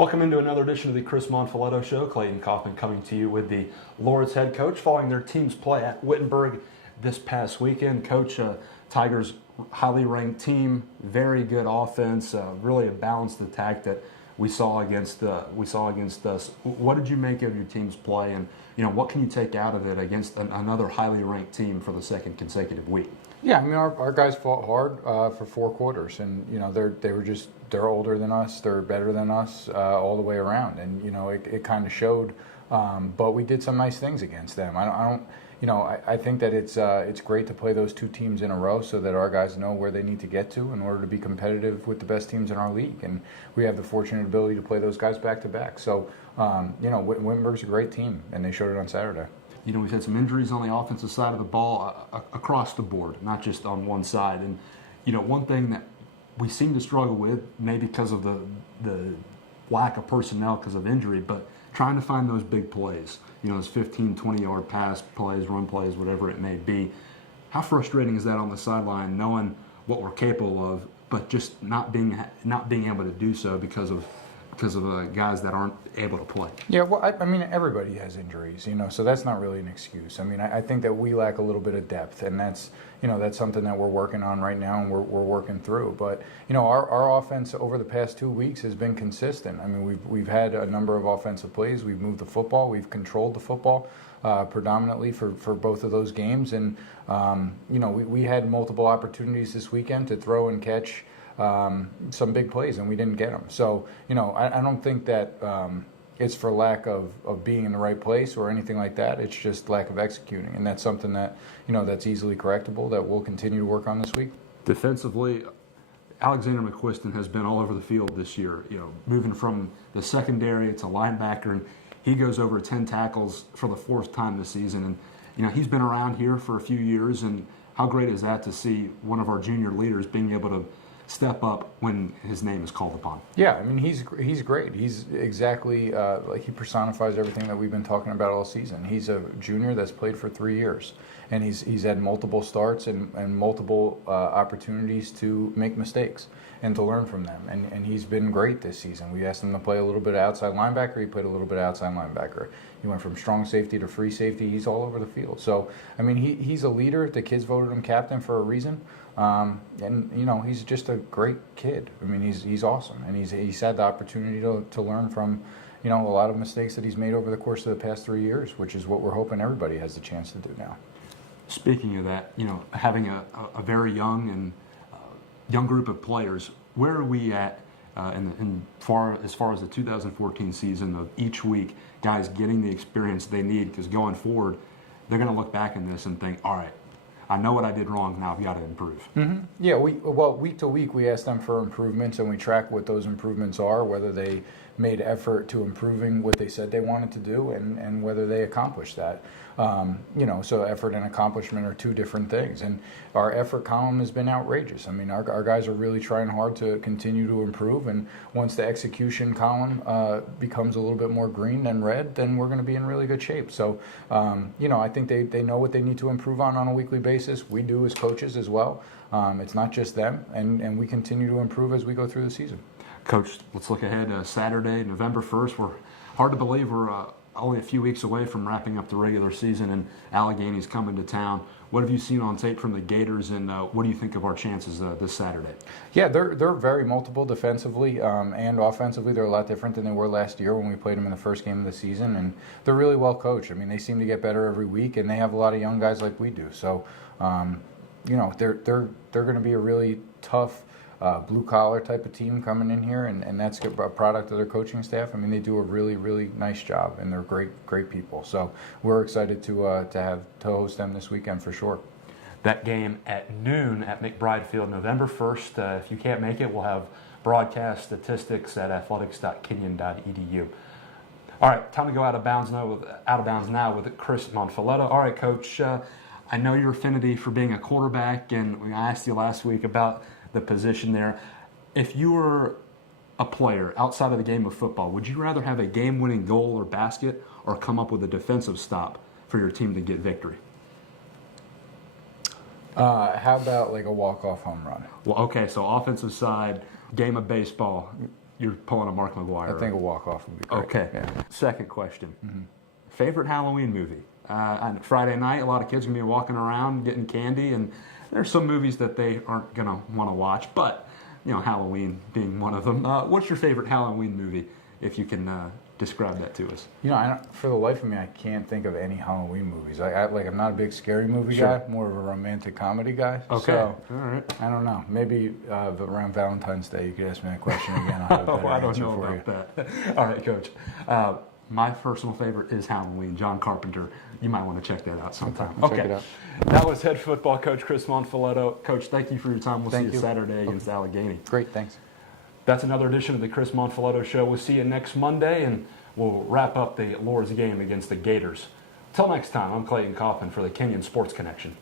Welcome into another edition of the Chris Monfiletto Show. Clayton Coffman coming to you with the Lord's head coach following their team's play at Wittenberg this past weekend. Coach, Tigers' highly ranked team, very good offense, really a balanced attack that we saw against us. What did you make of your team's play, and what can you take out of it against another highly ranked team for the second consecutive week? Yeah, I mean our guys fought hard for 4 quarters, and they're older than us, they're better than us all the way around, and it kind of showed. But we did some nice things against them. I think that it's great to play those 2 teams in a row so that our guys know where they need to get to in order to be competitive with the best teams in our league, and we have the fortunate ability to play those guys back to back. So Wittenberg's a great team, and they showed it on Saturday. We've had some injuries on the offensive side of the ball across the board, not just on one side. And, one thing that we seem to struggle with, maybe because of the lack of personnel because of injury, but trying to find those big plays, those 15, 20-yard pass plays, run plays, whatever it may be. How frustrating is that on the sideline, knowing what we're capable of, but just not being able to do so because of guys that aren't able to play? Yeah, well, I mean, everybody has injuries, so that's not really an excuse. I mean, I think that we lack a little bit of depth, and that's something that we're working on right now, and we're working through. But our offense over the past 2 weeks has been consistent. I mean, we've had a number of offensive plays. We've moved the football. We've controlled the football predominantly for both of those games, and we had multiple opportunities this weekend to throw and catch some big plays, and we didn't get them. So, I don't think that it's for lack of being in the right place or anything like that. It's just lack of executing, and that's something that, that's easily correctable, that we'll continue to work on this week. Defensively, Alexander McQuiston has been all over the field this year, moving from the secondary to linebacker, and he goes over 10 tackles for the 4th time this season. And, he's been around here for a few years, and how great is that to see one of our junior leaders being able to step up when his name is called upon? Yeah, I mean, he's great. He's exactly like he personifies everything that we've been talking about all season. He's a junior that's played for 3 years, and he's had multiple starts and multiple opportunities to make mistakes and to learn from them. And he's been great this season. We asked him to play a little bit of outside linebacker. He played a little bit of outside linebacker. He went from strong safety to free safety. He's all over the field. So, I mean, he's a leader. The kids voted him captain for a reason. And he's just a great kid. I mean, he's awesome, and he's had the opportunity to learn from a lot of mistakes that he's made over the course of the past 3 years, which is what we're hoping everybody has the chance to do now. Speaking of that, having a very young group of players, where are we at as far as the 2014 season of each week, guys getting the experience they need? Because going forward, they're going to look back in this and think, all right, I know what I did wrong. Now I've got to improve. Mm-hmm. Yeah, week to week we ask them for improvements, and we track what those improvements are, whether they made effort to improving what they said they wanted to do, and whether they accomplished that. So effort and accomplishment are 2 different things. And our effort column has been outrageous. I mean, our guys are really trying hard to continue to improve. And once the execution column becomes a little bit more green than red, then we're going to be in really good shape. So, I think they know what they need to improve on a weekly basis. We do as coaches as well. It's not just them, and we continue to improve as we go through the season. Coach, let's look ahead. Saturday, November 1st. We're hard to believe we're only a few weeks away from wrapping up the regular season, and Allegheny's coming to town. What have you seen on tape from the Gators, and what do you think of our chances this Saturday? Yeah, they're very multiple defensively and offensively. They're a lot different than they were last year when we played them in the first game of the season, and they're really well coached. I mean, they seem to get better every week, and they have a lot of young guys like we do. So, they're going to be a really tough blue-collar type of team coming in here, and that's a product of their coaching staff. I mean, they do a really, really nice job, and they're great people. So we're excited to host them this weekend for sure. That game at noon at McBride Field, November 1st. If you can't make it, we'll have broadcast statistics at athletics.kenyon.edu. All right, time to go out of bounds now with Chris Monfiletto. All right, Coach, I know your affinity for being a quarterback, and I asked you last week about the position there. If you were a player outside of the game of football, would you rather have a game-winning goal or basket, or come up with a defensive stop for your team to get victory? How about like a walk-off home run? Well, okay, so offensive side, game of baseball. You're pulling a Mark McGuire. I think a walk-off would be great. Okay. Yeah. Second question. Favorite Halloween movie? On Friday night, a lot of kids are going to be walking around getting candy, and there's some movies that they aren't going to want to watch, but, Halloween being one of them. What's your favorite Halloween movie, if you can describe that to us? For the life of me, I can't think of any Halloween movies. I'm not a big scary movie Sure. guy, more of a romantic comedy guy. Okay. So, all right. I don't know. Maybe around Valentine's Day, you could ask me that question again. I'll have a better I don't answer know for about that. All right, Coach. My personal favorite is Halloween. John Carpenter. You might want to check that out sometime. I'll check it out. That was head football coach Chris Monfiletto. Coach, thank you for your time. We'll Thank see you you. Saturday against Allegheny. Great, thanks. That's another edition of the Chris Monfiletto Show. We'll see you next Monday, and we'll wrap up the Lord's game against the Gators. Till next time, I'm Clayton Coffman for the Kenyon Sports Connection.